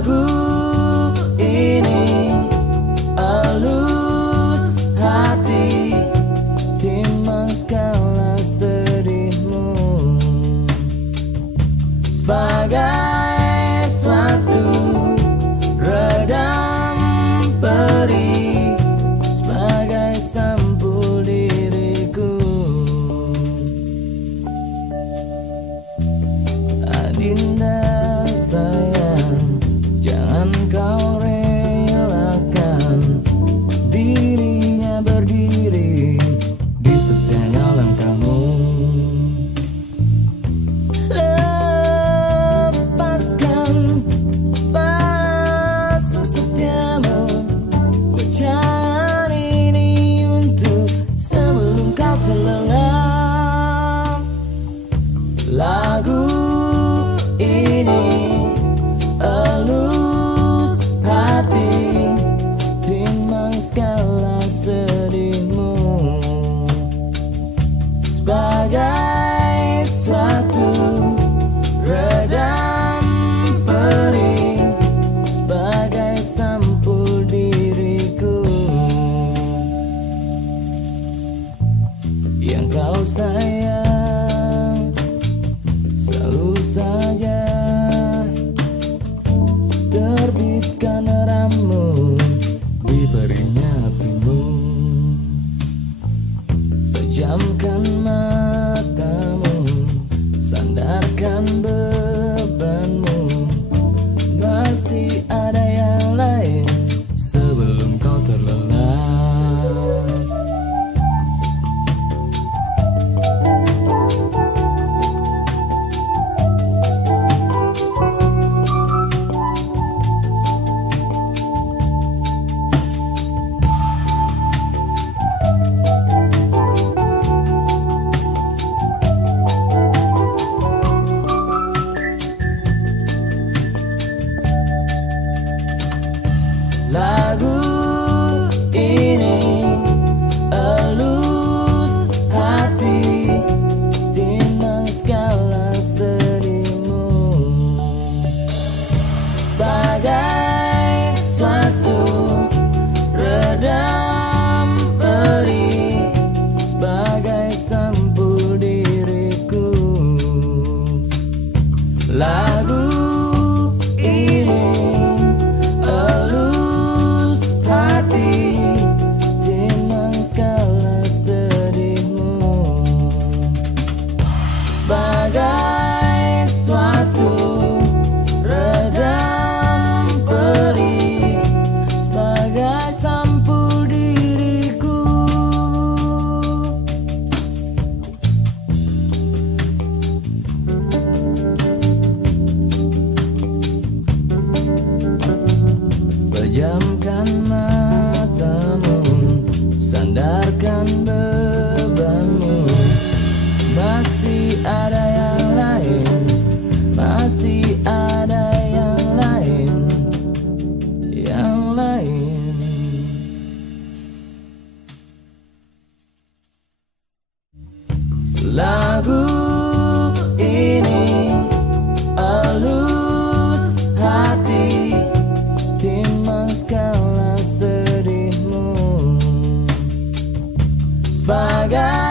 Lagu ini elus hati timbang segala sedihmu, sebagai suatu redam perih, sebagai sampul diriku. Adinda sayang, jangan kau relakan dirinya berdiri di setiap langkahmu. Lepaskan basuh setiamu, pecahan ini untuk sebelum kau terlelap. Lagu ini elus hati timbang segala sedihmu, sebagai suatu redam perih, sebagai sampul diriku yang kau sayang. Selalu saja terbitkan ramu di perihnya hatimu, pejamkan matamu, sandarkan bebanmu. Masih ada yang lain sebelum kau terlelap. Lagu ini elus hati timbang segala sedihmu, sebagai suatu redam perih, sebagai sampul diriku. Lagu ini timbang segala sedihmu, sebagai suatu redam perih, sebagai sampul diriku. Pejamkan matamu, sandarkan bebanmu. Masih ada yang lain, masih ada yang lain, yang lain. Lagu ini elus hati timbang segala sedihmu, sebagai